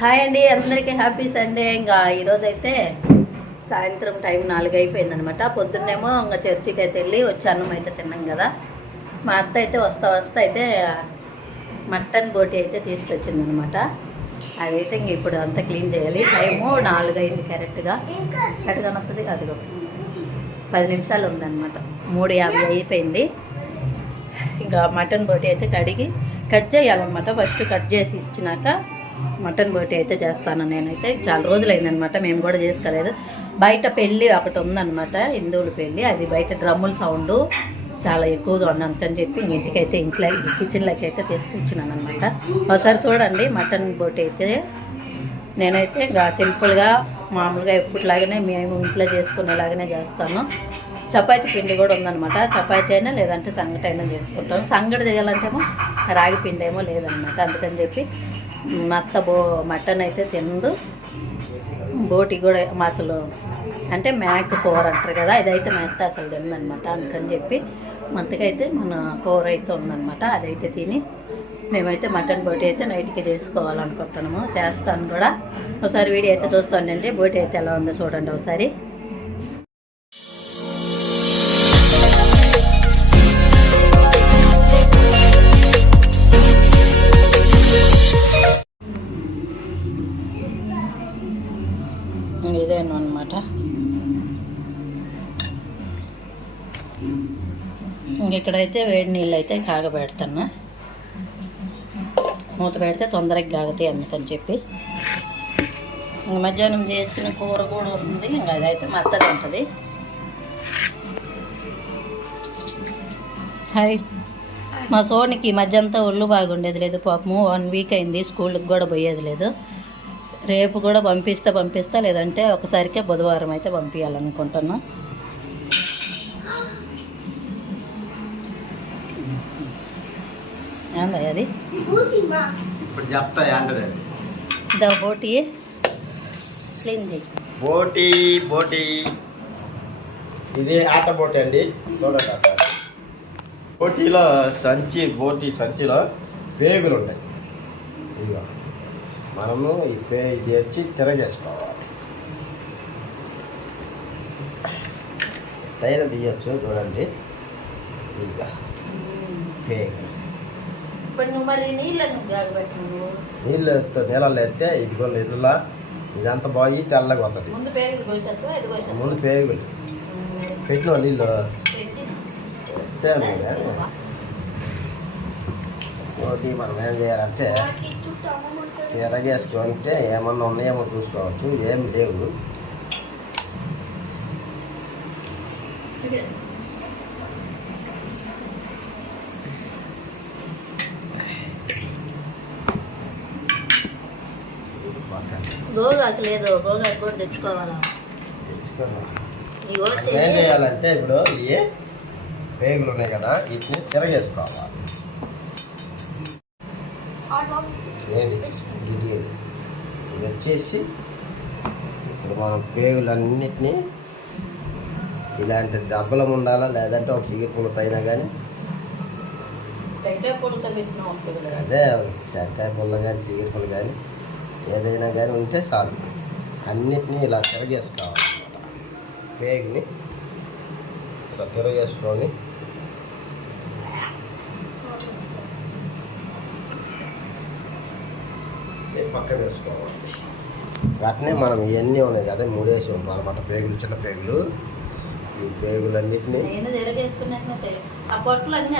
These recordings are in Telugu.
హాయ్ అండి అందరికీ హ్యాపీ సండే ఇంకా ఈరోజైతే సాయంత్రం టైం నాలుగు అయిపోయింది అనమాట పొద్దున్నేమో ఇంకా చర్చికి అయితే వెళ్ళి వచ్చి అన్నం అయితే తిన్నాం కదా. మా అత్త అయితే వస్తా వస్తా అయితే మటన్ బోటి అయితే తీసుకొచ్చింది అనమాట అదైతే ఇంక ఇప్పుడు అంతా క్లీన్ చేయాలి. టైము నాలుగు అయింది కరెక్ట్గా కరెక్ట్గా వస్తుంది అదిగో పది నిమిషాలు ఉందన్నమాట. మూడు యాభై అయిపోయింది. ఇంకా మటన్ బోటి అయితే కడిగి కట్ చేయాలన్నమాట. ఫస్ట్ కట్ చేసి ఇచ్చినాక మటన్ బోటి అయితే చేస్తాను నేనైతే. చాలా రోజులు అయిందనమాట మేము కూడా చేసుకోలేదు. బయట పెళ్ళి ఒకటి ఉందన్నమాట హిందువుల పెళ్ళి. అది బయట డ్రమ్ముల సౌండ్ చాలా ఎక్కువగా ఉంది అందుకని చెప్పి ఇంటికైతే ఇంట్లో కిచెన్లోకి అయితే తీసుకొచ్చినాను అనమాట ఒకసారి చూడండి మటన్ బోటి అయితే. నేనైతే ఇంకా సింపుల్గా మామూలుగా ఎప్పటిలాగానే మేము ఇంట్లో చేసుకునేలాగానే చేస్తాను. చపాతీ పిండి కూడా ఉందన్నమాట చపాతీ అయినా లేదంటే సంగటి అయినా చేసుకుంటాం. సంగటి చేయాలంటేమో రాగి పిండి ఏమో లేదనమాట అందుకని చెప్పి మత్త బో మటన్ అయితే తిందు. బోటి కూడా అసలు అంటే మేక కూర అంటారు కదా ఇదైతే మెత్త అసలు తిందనమాట అందుకని చెప్పి మత్తకైతే మన కూర అయితే ఉందన్నమాట అదైతే తిని మేమైతే మటన్ బోటి అయితే నైట్కి చేసుకోవాలనుకుంటున్నాము చేస్తాను కూడా. ఒకసారి వీడియో అయితే చూస్తానండి బోటి అయితే ఎలా ఉందో చూడండి ఒకసారి. ఇదేను అనమాట ఇంకెక్కడైతే వేడి నీళ్ళు అయితే కాగబెడతాను మూత పెడితే తొందరగా కాగుతాయి అందుకని చెప్పి. ఇంక మధ్యాహ్నం చేసిన కూర కూడా ఉంది ఇంకా అదైతే మత్తది ఉంటుంది హాయ్. మా సోనికి మధ్య అంతా ఒళ్ళు బాగుండేది లేదు పాపము. వన్ వీక్ అయింది స్కూల్కి కూడా పోయేది లేదు. రేపు కూడా పంపిస్తే పంపిస్తా లేదంటే ఒకసారికే బుధవారం అయితే పంపించాలనుకుంటున్నా అది? ద బోటి? క్లీన్ చేయి. బోటి బోటి. ఇది ఆట బోటి అండి. చూడండి బోటీలో సంచి బోటి సంచిలో పేగులు ఉంటాయి ఇదిగో. మనము ఈ పే ఇది వచ్చి తిరగేసుకోవాలి. టైర్ తీయచ్చు చూడండి. ఇక పేగులు ఇప్పుడు నువ్వు మరి నీళ్ళు ఎందుకు కాగబెట్టు నువ్వు నీళ్ళు నీళ్ళల్లో వేస్తే ఇదిగో ఇదిలా ఇదంతా బాగా తెల్లగా వస్తుంది. ముందు ఇది పేగులు. పెట్టిన. నీళ్ళు. ఒకటి మనం ఏం చేయాలంటే ఎరగేసుకుంటే ఏమన్నా ఉన్నాయేమో చూసుకోవచ్చు. ఏం లేవు. గోగాకు లేదు గోగాకు కూడా తెచ్చుకోవాలా? ఏం చేయాలంటే ఇప్పుడు ఇవి పేగులు ఉన్నాయి కదా వీటిని తిరగేసుకోవాలి. వచ్చేసి ఇప్పుడు మనం పేగులన్నిటినీ ఇలాంటి దెబ్బలం ఉండాలా? లేదంటే ఒక సిగిరి పులుపు అయినా కానీ అదే టెంకాయ పుల్ల కానీ చిగురు పుల్ల కానీ ఏదైనా కానీ ఉంటే చాలు. అన్నిటినీ ఇలా తిరగేసుకోవాలన్నమాట పేగుని ఇలా తిరగేసుకొని ఈ పక్కన వేసుకోవాలి. వాటిని మనం ఇవన్నీ ఉన్నాయి కదా మూడేసి ఉంటాం అనమాట పేగులు చిన్న పేగులు. ఈ పేగులన్నిటినీ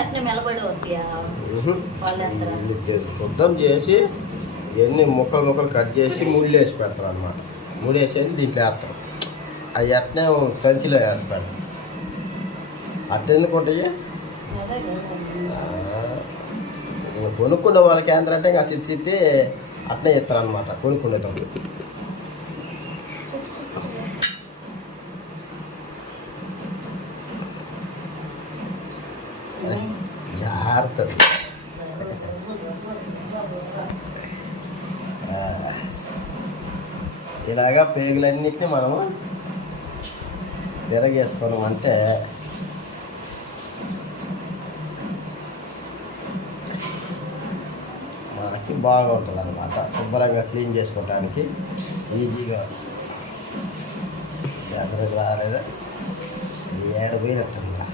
అట్నే వస్తాయా వాళ్ళందరూ. శుద్ధం చేసి ఇవన్నీ ముక్కలు ముక్కలు కట్ చేసి ముళ్ళు వేసి పెడతారు అనమాట ముడి వేసేది దీంట్లో వేస్తారు అవి అట్నే సంచిలో వేసి పెడతారు అట్టెందుకు ఉంటాయి? కొనుక్కున్న వాళ్ళకి ఏంటంటే ఇంకా సిద్ధి అట్లే అట్నే ఇస్తారు అనమాట జాగ్రత్త ఇలాగా పేగులన్నిటిని మనము తిరగేసుకోవడం అంటే మనకి బాగుంటుంది అనమాట శుభ్రంగా క్లీన్ చేసుకోవడానికి ఈజీగా. ఎక్కడికి రాలేదు? ఏడు పోయినట్టుందా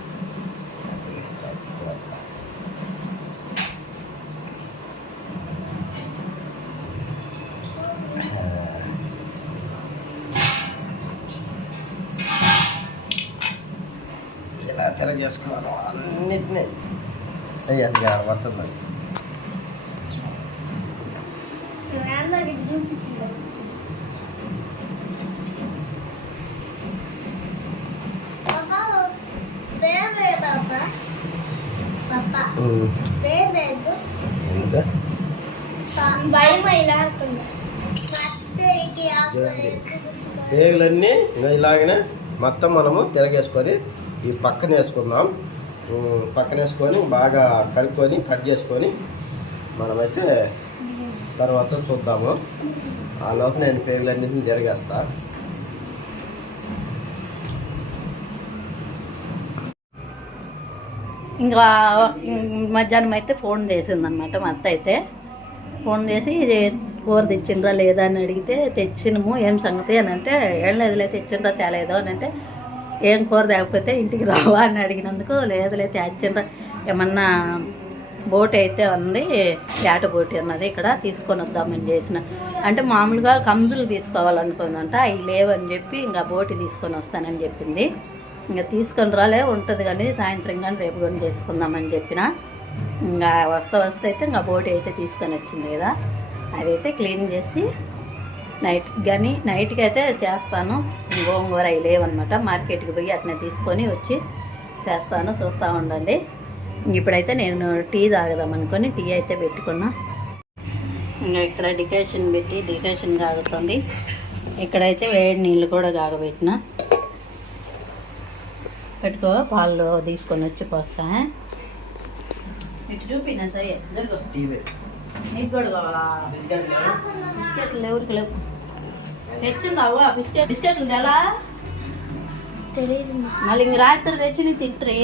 ఇలా తిరగ అన్నిటినీ. అయ్యి అది వస్తుంది. ఇంకా భయం పేగులన్నీ ఇలాగనే మొత్తం మనము తిరగేసుకొని ఈ పక్కన వేసుకుందాం. పక్కన వేసుకొని బాగా కలుపుకొని కట్ చేసుకొని మనమైతే తర్వాత చూద్దాము. ఆ లోపు నేను పేర్లన్నింటిని జరిగేస్తా. ఇంకా మధ్యాహ్నం అయితే ఫోన్ చేసిందనమాట మా అత్త అయితే. ఫోన్ చేసి ఇది కూర తెచ్చిండ్రా లేదా అని అడిగితే తెచ్చినము ఏం సంగతి అని అంటే ఏం లేదులే తెచ్చిండ్రా తేలేదు అని అంటే ఏం కూర తేకపోతే ఇంటికి రావా అని అడిగినందుకు లేదులే తెచ్చిండ్రా ఏమన్నా బోట్ అయితే ఉంది. ఏట బోటి అన్నది ఇక్కడ తీసుకొని వద్దామని చేసిన. అంటే మామూలుగా కంజులు తీసుకోవాలనుకుందంట. అవి లేవని చెప్పి ఇంకా బోటి తీసుకొని వస్తానని చెప్పింది. ఇంకా తీసుకొని రాలే ఉంటుంది కానీ సాయంత్రం కానీ రేపు కానీ చేసుకుందామని చెప్పిన. ఇంకా వస్తా వస్తే అయితే ఇంకా బోటి అయితే తీసుకొని వచ్చింది కదా. అదైతే క్లీన్ చేసి నైట్ కానీ నైట్కి అయితే చేస్తాను. గోంగూర అవి లేవన్నమాట. మార్కెట్కి పోయి అట్నే తీసుకొని వచ్చి చేస్తాను. చూస్తూ ఉండండి. ఇప్పుడైతే నేను టీ తాగదాం అనుకొని టీ అయితే పెట్టుకున్నా. ఇంకా ఇక్కడ డికేషన్ పెట్టి డికేషన్ కాగుతుంది. ఇక్కడైతే వేడి నీళ్ళు కూడా కాగబెట్టిన. పెట్టుకో పాలు తీసుకొని వచ్చి పోస్తా ఇటు బిస్కెట్లు ఎవరికి లేవు బిస్కెట్ బిస్కెట్లు తెలియదు మళ్ళీ ఇంక రాత్రి తెచ్చి నీ తింట్రీ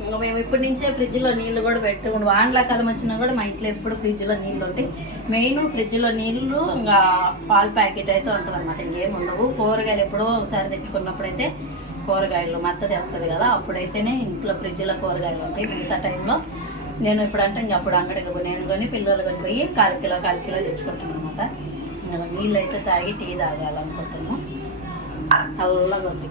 ఇంకా మేము ఇప్పటి నుంచే ఫ్రిడ్జ్లో నీళ్ళు కూడా పెట్టుకుంటాం వానలాకాలం వచ్చినా కూడా మా ఇంట్లో ఎప్పుడు ఫ్రిడ్జ్లో నీళ్ళు ఉంటాయి. మెయిన్ ఫ్రిడ్జ్లో నీళ్ళు ఇంకా పాల ప్యాకెట్ అయితే ఉంటుంది అనమాట ఇంకేం ఉండవు. కూరగాయలు ఎప్పుడో ఒకసారి తెచ్చుకున్నప్పుడైతే కూరగాయలు మత్త తెస్తుంది కదా. అప్పుడైతేనే ఇంట్లో ఫ్రిడ్జ్లో కూరగాయలు ఉంటాయి మిగతా టైంలో. నేను ఇప్పుడు అంటే ఇంక అప్పుడు అంగడికి పోయి నేను కానీ పిల్లలు కానీ పోయి కాలు కిలో కాలు కిలో తెచ్చుకుంటాను అనమాట ఇంకా నీళ్ళు అయితే తాగి టీ తాగాలనుకుంటున్నాను. చల్లగా ఉంది.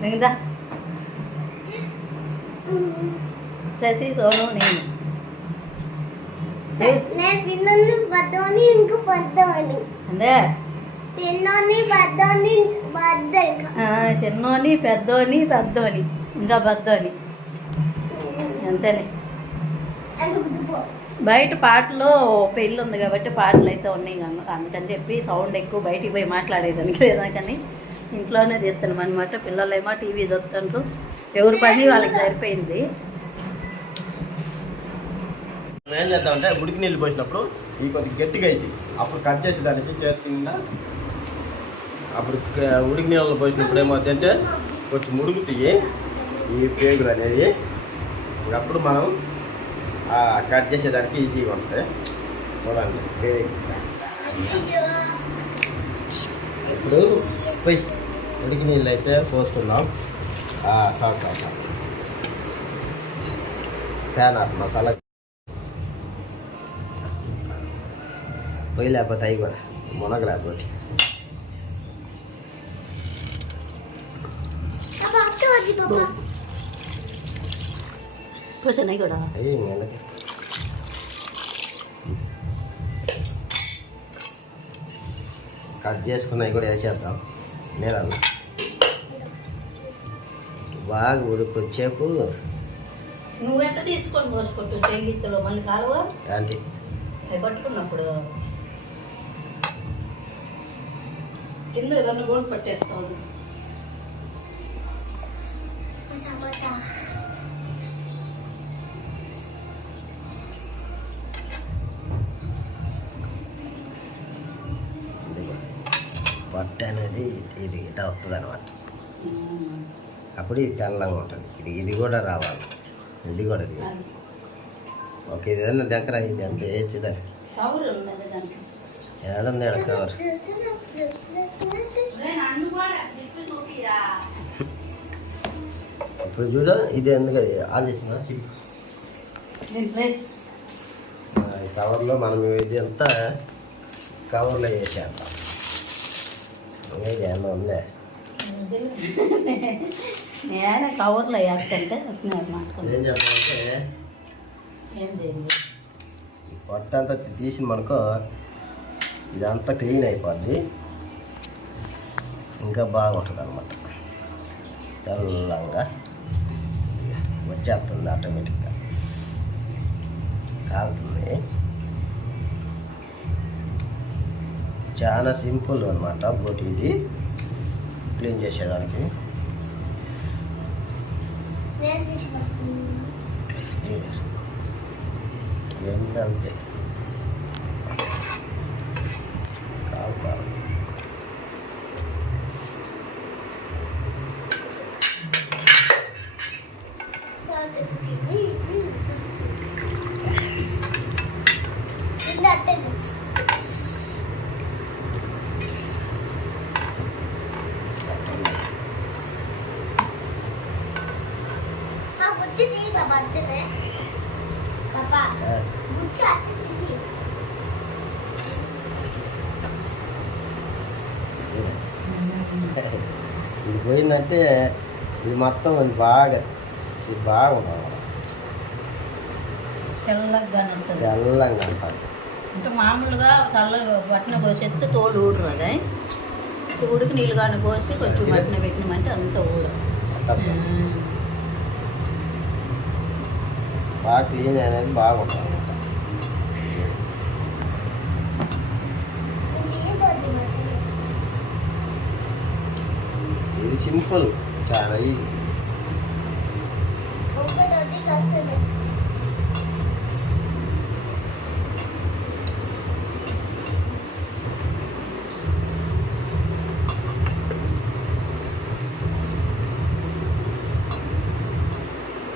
మిగతా శశి సోను నేను. పిల్లల్ని బద్దోని ఇంక పద్దోని అందే? పిల్లోని బద్దోని బద్ద చిన్నోని పెద్దోని పెద్దోని ఇంకా పెద్దోని అంతేలే. బయట పాటలో పెళ్ళి ఉంది కాబట్టి పాటలు అయితే ఉన్నాయి కనుక అందుకని చెప్పి సౌండ్ ఎక్కువ బయటికి పోయి మాట్లాడేదానికి లేదా కానీ ఇంట్లోనే తీస్తున్నాం అనమాట పిల్లలేమో టీవీ చూస్తుంటూ ఎవరు పని వాళ్ళకి సరిపోయింది. ఏం చేద్దామంటే ఉడికి నీళ్ళు పోసినప్పుడు ఈ కొద్దిగా గట్టిగా అయింది. అప్పుడు కట్ చేసి దానికి చేస్తుందా అప్పుడు ఉడికి నీళ్ళు పోసినప్పుడు ఏమవుతుందంటే కొంచెం ముడుగుతాయి ఈ పేగులు అనేది అప్పుడు మనం కట్ చేసేదానికి ఈజీగా ఉంటుంది. చూడండి. పేగు ఇప్పుడు పోయి ఉడికి నీళ్ళు అయితే పోసుకుందాం. Sir sir sir. Fan off masala. పొయ్యి లేకపోతే అవి కూడా. మునగ లేకపోతే పాప అక్క పోసాయి కూడా కట్ చేసుకున్నవి కూడా వేసేద్దాం నీళ్ళల్లో బాగా ఉడుకొచ్చేపు నువ్వు ఎంత తీసుకొని పోసుకుంటూ చేగిత్తులో మళ్ళీ కాలువ? అంటే అవి పట్టుకున్నప్పుడు. కింద రెండు గోడు పట్టేస్తావు. ఇది ఇట వస్తుంది అనమాట అప్పుడు ఇది తెల్లంగా ఉంటుంది. ఇది ఇది కూడా రావాలి. ఇది కూడా ఇది. ఒక ఇది ఏదన్నా దగ్గర ఇది అంత వేసి దానికి ఏడుంది కవర్. ఇప్పుడు చూడు ఇది ఎందుకు ఆన్ చేసిన? కవర్లో మనం ఇది అంతా కవర్లో వేసాము ఇంకా ఇది ఏమన్నా ఉందే నేనే కవర్లో వేస్తుంటే ఏం చెప్పాలంటే ఏం చేయండి ఈ పొట్ట అంతా తీసిన మనకో ఇదంతా క్లీన్ అయిపోద్ది. ఇంకా బాగుంటుంది అనమాట తెల్లంగా వచ్చేస్తుంది ఆటోమేటిక్గా. కాలుతుంది. చాలా సింపుల్ అనమాట బోట్ ఇది. క్లీన్ చేసేదానికి. ఏంటంతే ఇది పోయిందంటే ఇది మొత్తం బాగా ఇది బాగుంటుంది తెల్లగా ఉంటుంది అంటే మామూలుగా కళ్ళ బట్టన పోసేస్తే తోలు ఊడరు అదే ఉడికి నీళ్ళు కానీ పోసి కొంచెం బట్టన పెట్టినామంటే అంత ఊడ అట్ట బాగా క్లీన్ అనేది బాగుంటుంది అనమాట ఇది సింపుల్. చాలా ఈజీ.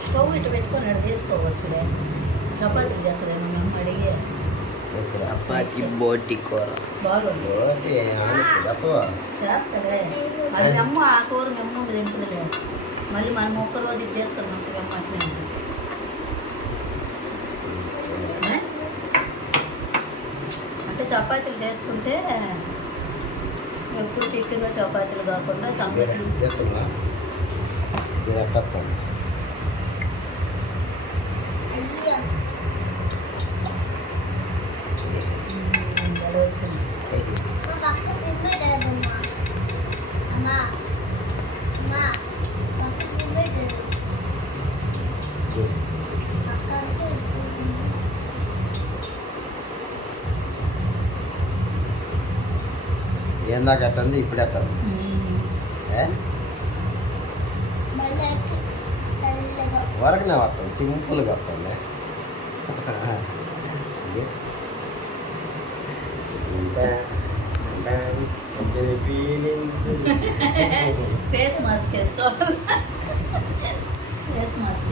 స్టవ్ ఇటు పెట్టుకొని అక్కడ తీసుకోవచ్చులే చపాతీలు చేస్తుందేమో మేము అడిగే. చపాతి బోటి కూర. మళ్ళీ మనం ఒక్క రోజు చేసుకున్నాం? అంటే చపాతీలు చేసుకుంటే ఎప్పుడు చికెన్ చపాతీలు కాకుండా సంగటి చేస్తున్నా ఇది అట్టస్తాను అయ్యో భలే వచ్చింది మా పక్క సిమెంట్ లేదమ్మా అమ్మా అమ్మా పక్క సిమెంట్ లేదు పక్క అంటే ఏందాక ఎట్టంది ఇప్పుడు ఎట్టంది వరకునే వస్తుంది సింపుల్గా వస్తుంది ఫేస్ మాస్క్ వేసుకోవాలి. ఫేస్ మాస్క్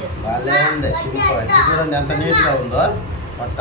చూడండి ఎంత నీట్గా ఉందో. పట్ట.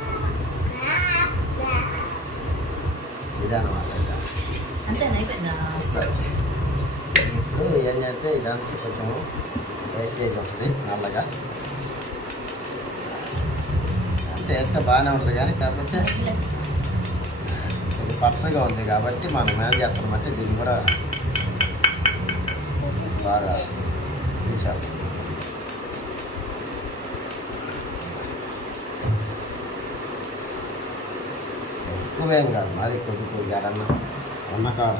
అయిపోయిందా? ఇప్పుడు ఏం చేస్తే ఇదంతా కొంచెం వేస్టేజ్ వస్తుంది నల్లగా. అంటే ఎంత బాగానే ఉంటుంది కానీ కాకపోతే ఇది పచ్చగా ఉంది కాబట్టి మనం ఏం చేస్తామంటే దీన్ని కూడా బాగా తీసాం ఎక్కువేం కాదు. మరి కొద్ది కొద్దిగా అన్న అన్న కాడ.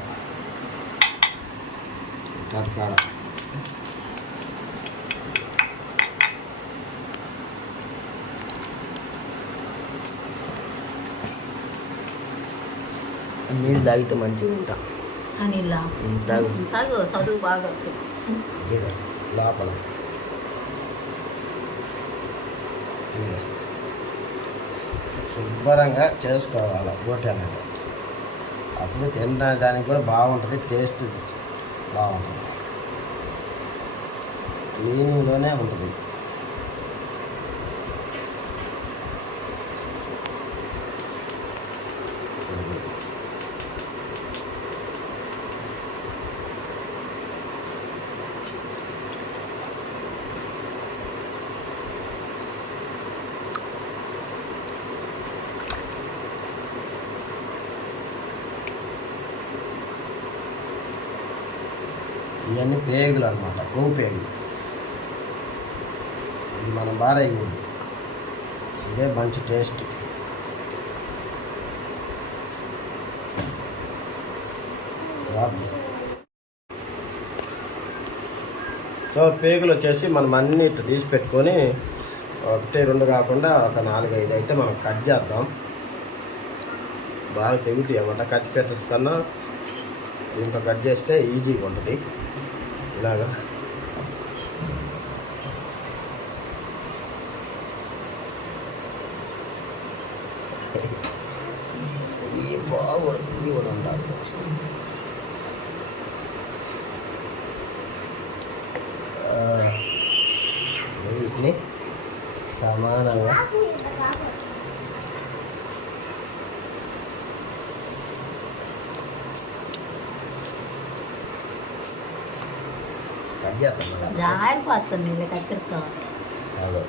నీళ్ళు తాగితే మంచిగా ఉంటా. ఇలా తాగు. తాగు చదువు బాగా ఇదే లోపల. శుభ్రంగా చేసుకోవాలి బోటి అనేది. అప్పుడు తిన్న దానికి కూడా బాగుంటుంది టేస్ట్ బాగుంటుంది. మీనింగ్లోనే ఉంటుంది ఇవన్నీ పేగులు అనమాట కొవ్వు పేగులు ఇది మనం బాగా ఇదే మంచి టేస్ట్ సో పేగులు వచ్చేసి మనం అన్ని ఇట్లా తీసి పెట్టుకొని ఒకటి రెండు కాకుండా ఒక నాలుగు ఐదు అయితే మనం కట్ చేద్దాం. బాగా తెగుతాయి అన్నమాట. కట్ పెట్టడం కన్నా దీంట్లో కట్ చేస్తే ఈజీగా ఉంటుంది. ఇలాగా ఈ బాగుంది ఇవి కూడా ఉండాలి ఆ, వీటిని సమానంగా కట్ చేస్తాం కదా జారిపోతుంది ఇలా కత్తిరితో అవును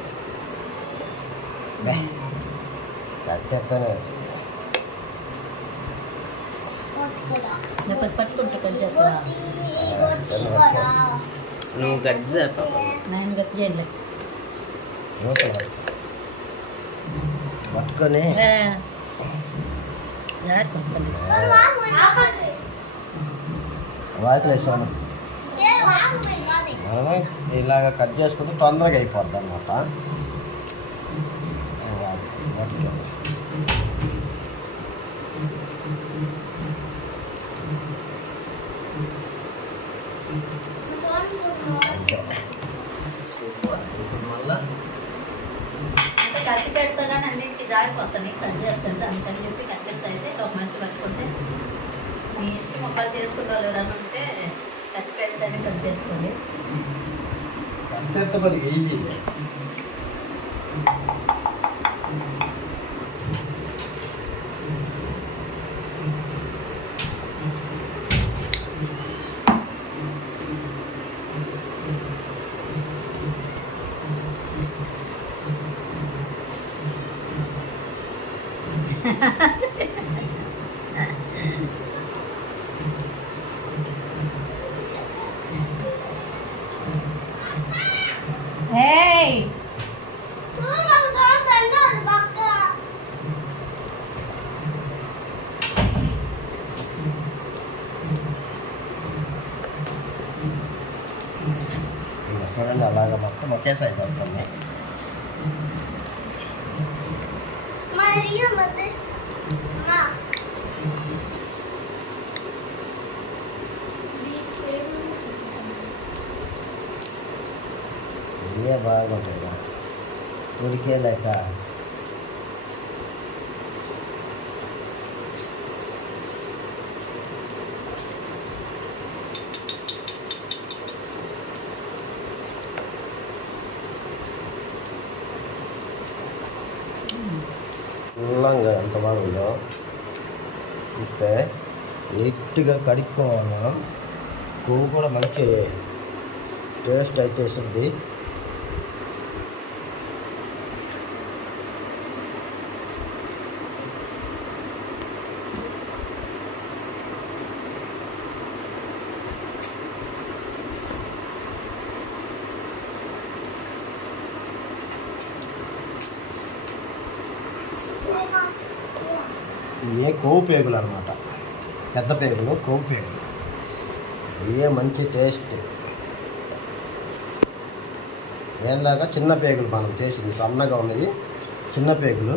కట్ చేస్తానే లేకపోతే పట్టుకుంటే కొంచెం ఎత్తురా. నువ్వు గజ్జ నేను గట్టి చేయండి నూతన పట్టుకొని జారిపోతుంది వాకిలు వేసాను మనమే ఇలాగ కట్ చేసుకుంటే తొందరగా అయిపోద్ది అనమాట అంతే ఇప్పుడు అంటే కత్తి పెడతా కానీ అన్నింటికి జారిపోతాయి కట్ చేస్తుంటే అందుకని చెప్పి కట్ చేస్తే. అయితే ఒక మంచి పట్టుకుంటే మీ ఇష్టం మొక్కలు చేసుకున్న వాళ్ళు ఎవరైనా ఉంటే కత్తి పెడితేనే కట్ చేసుకోండి. అంతే కొద్దిగా ఈజీ ఇంకా చూడండి అలాగ మొత్తం ఒకే సైజ్ అవుతుంది ఇవే బాగుంటాయి కదా. ఉడికే లేక తెల్లంగా ఎంత బాగుందో చూస్తే నీట్గా కడుక్కోవాలి మనం. పువ్వు కూడా మంచి టేస్ట్ అయితే ఇస్తుంది ఇవే కొవ్వు పేగులు అనమాట. పెద్ద పేగులు కొవ్వు పేగులు. ఇవే మంచి టేస్ట్ ఏందాక చిన్న పేగులు మనం చేసింది సన్నగా ఉన్నది చిన్న పేగులు.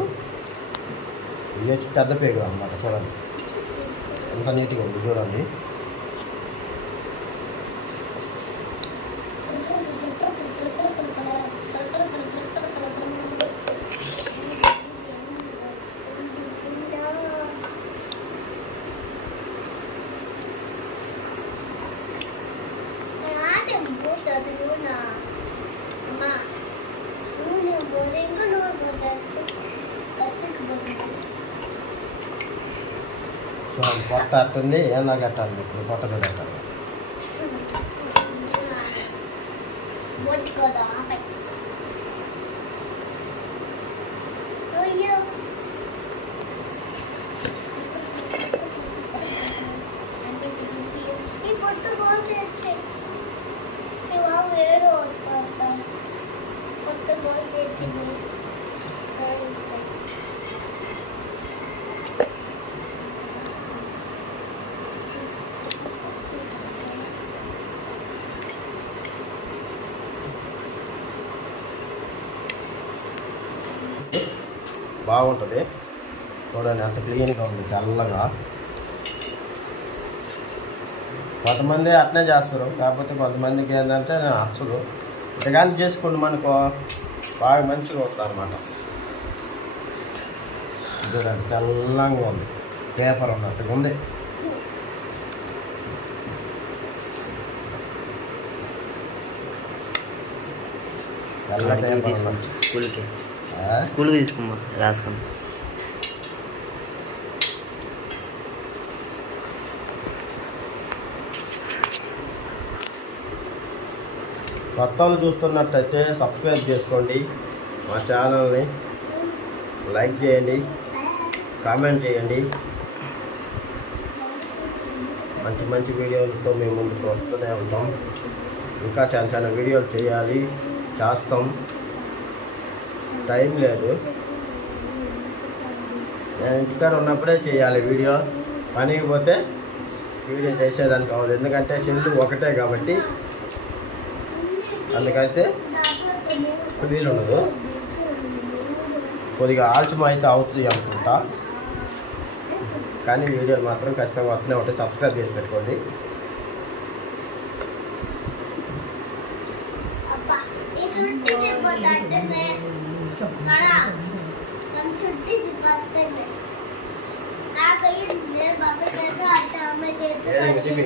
ఇవి వచ్చి పెద్ద పేగులు అనమాట చూడండి. ఎంత నీట్గా ఉంది చూడండి. అట్టుంది ఏందా కట్టాలి ఇప్పుడు? పొట్టలు గట్టాలి బాగుంటుంది. చూడండి ఎంత క్లీన్గా ఉంది తెల్లగా. కొంతమంది అట్నే చేస్తారు కాకపోతే కొంతమందికి ఏంటంటే నచ్చదు ఇట్లా కానీ చేసుకోండి మనకు బాగా మంచిగా అవుతుంది అనమాట చూడండి తెల్లంగా ఉంది. పేపర్ ఉన్నట్టుగా ఉంది. తెల్ల పేపర్ ఉన్నట్టు. స్కూల్కి తీసుకుమ్మా స్కూల్కి తీసుకోమ్మా చూస్తున్నట్టయితే సబ్స్క్రైబ్ చేసుకోండి మా ఛానల్ని. లైక్ చేయండి కామెంట్ చేయండి. మంచి మంచి వీడియోలతో మేము ముందుకు వస్తూనే ఉంటాం. ఇంకా చాలా చాలా వీడియోలు చేయాలి. చేస్తాం. టైం లేదు. నేను ఇంటికాడ ఉన్నప్పుడే చేయాలి వీడియో. పనికి పోతే వీడియో చేసేదానికి అవ్వదు. ఎందుకంటే షెడ్ ఒకటే కాబట్టి అందుకైతే వీలు ఉండదు కొద్దిగా ఆలస్యం అయితే అవుతుంది అనుకుంటా. కానీ వీడియోలు మాత్రం ఖచ్చితంగా వస్తూనే ఉంటాయి సబ్స్క్రైబ్ చేసి పెట్టుకోండి. Thank you.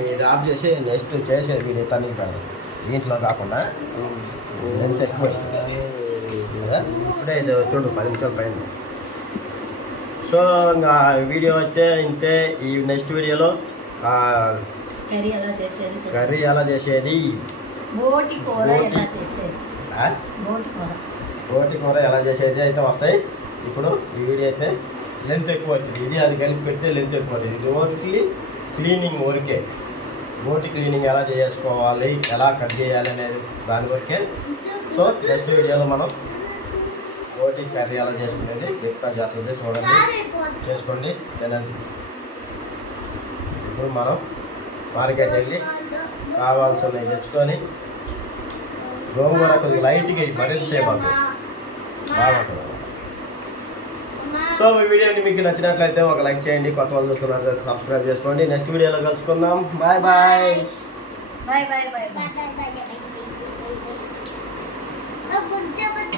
ఇది ఆఫ్ చేసి నెక్స్ట్ చేసేది మీరు తనిఖీ కాదు. దీంట్లో కాకుండా ఎంత ఎక్కువ ఇప్పుడే ఇది చూడు పది నిమిషాలు పైన సో ఇంకా వీడియో అయితే ఇంతే. ఈ నెక్స్ట్ వీడియోలో కర్రీ ఎలా చేసేది బోటి కూర ఎలా చేసేది అయితే వస్తాయి. ఇప్పుడు ఈ వీడియో అయితే లెంత్ ఎక్కువ వచ్చింది ఇది అది కలిపి పెడితే లెంత్ ఎక్కువ వచ్చింది ఇది ఓన్లీ క్లీనింగ్ వరకే బోటి క్లీనింగ్ ఎలా చేసుకోవాలి ఎలా కట్ చేయాలి అనేది దాని వరకే సో నెక్స్ట్ వీడియోలో మనం బోటి కర్రీ ఎలా చేసుకునేది ఎక్కువ చేస్తుంది చూడండి. చేసుకోండి. తినండి ఇప్పుడు మనం మార్కెట్ వెళ్ళి కావాల్సినవి తెచ్చుకొని గోంగూర కొద్దిగా లైట్గా మరింత మాకు బాగుంటుంది సో ఈ వీడియోని మీకు నచ్చినట్లయితే ఒక లైక్ చేయండి కొత్త వాళ్ళు చూస్తున్నారు సబ్స్క్రైబ్ చేసుకోండి. నెక్స్ట్ వీడియోలో కలుసుకుందాం. Bye bye bye bye bye